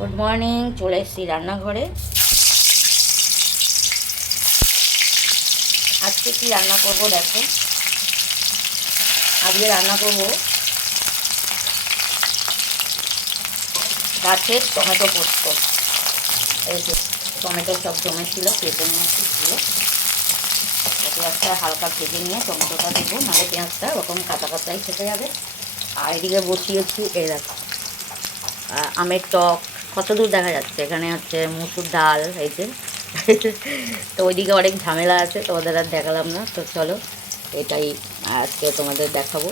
Good morning, চলে এসেছি রান্নাঘরে। আজকে কি রান্না করব দেখো। আজকে রান্না করব গাছের টমেটো পোস্ত। এই যে টমেটো সব জমেছিল, কেটে নিয়েছি দিয়ে পেঁয়াজটা হালকা ভেজে নিয়ে টমেটোটা দেবো, নাহলে পেঁয়াজটা ওরকম কাঁচা কাঁচাই থেকে যাবে। আর এদিকে বসিয়েছি এই দেখো আমের টক। কত দূর দেখা যাচ্ছে? এখানে হচ্ছে মুসুর ডাল, এই যে। তো ওইদিকে অনেক ঝামেলা আছে, তোমাদের আর দেখালাম না। তো চলো, এটাই আজকে তোমাদের দেখাবো।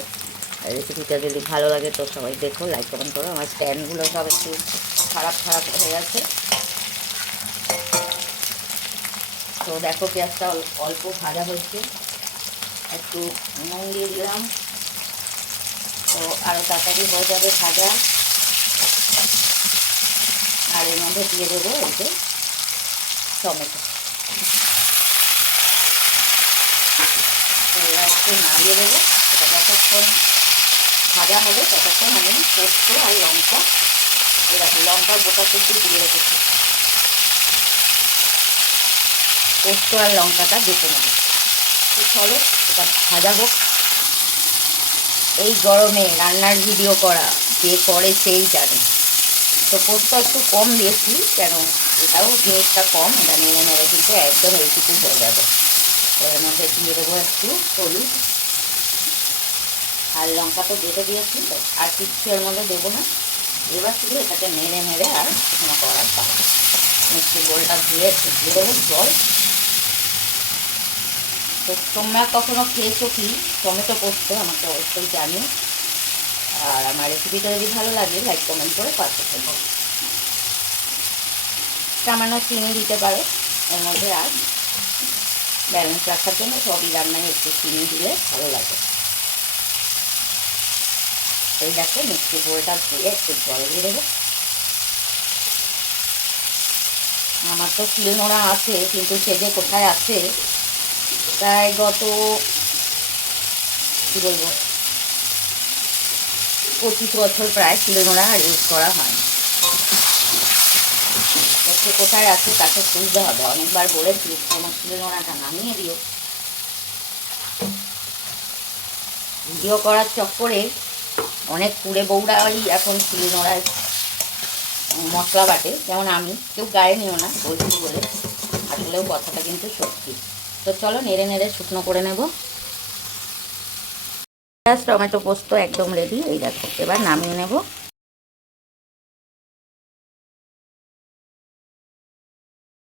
রেসিপিটা যদি ভালো লাগে তো সবাই দেখো, লাইক কমেন্ট করো। আমার স্ট্যান্ডগুলো সব একটু খারাপ হয়ে গেছে। তো দেখো পেঁয়াজটা অল্প ভাজা হয়েছে, একটু নুন দিয়ে দিলাম, তো আরও তাড়াতাড়ি হয়ে যাবে ভাজা। আর এর মধ্যে দিয়ে দেবো এই যে টমেটো। একটু নাড়িয়ে দেবো। এটা যতক্ষণ ভাজা হবে ততক্ষণ আমি পোস্ত আর লঙ্কা, এরকম লঙ্কার বোটা কিন্তু দিয়ে রেখেছি, পোস্ত আর লঙ্কাটা বেটে নেব। তো চলো এটা ভাজা হোক। এই গরমে রান্নার ভিডিও করা যে করে সেই জানে। তো পোস্ত একটু কম দিয়েছি, কেন এটাও জিনিসটা কম, এটা নিয়ে নেবে কিন্তু একদম এইটুকু হয়ে যাবে। তো এর মধ্যে দিয়ে দেবো একটু হলুদ, আর লঙ্কা তো বেটে দিয়েছি, তো আর কিচ্ছু এর মধ্যে দেবো না। এবার শুধু এটাকে নেড়ে নেড়ে আর শুকনো করার পাবো। মিষ্টি গোলটা ধুয়ে একটু দিয়ে দেবো জল। তো তোমরা কখনো খেয়েছো কি টমেটো পোস্ত আমাকে অবশ্যই জানিও। আর আমার রেসিপিটা যদি ভালো লাগে লাইক কমেন্ট করে পাশে থাকবো। সামান্য চিনি দিতে পারো এর মধ্যে, আর ব্যালেন্স রাখার জন্য সবই রান্নায় একটু চিনি দিলে ভালো লাগে। এই দেখো মিষ্টি গোলটা ধুয়ে একটু জল দিয়ে দেবো। আমার তো শিলনোড়া আছে, কিন্তু সে যে কোথায় আছে, তাই গত কী বলবো 25 বছর প্রায় শিলনোড়া আর ইউজ করা হয় না। সে কোথায় আছে তাকে খুঁজতে হবে। অনেকবার বলেছি তোমার শিলনোড়াটা নামিয়ে দিও। ভিডিও করার চক্করে অনেক কুড়ে বউরাই এখন শিলনোড়ায় মশলা বাটে, যেমন আমি। কেউ গায়ে নিও না বলছি বলে, আসলেও কথাটা কিন্তু সত্যি। তো চলো নেড়ে নেড়ে শুকনো করে নেব। টমেটো পোস্ত একদম রেডি, এই দেখো। এবার নামিয়ে নেব।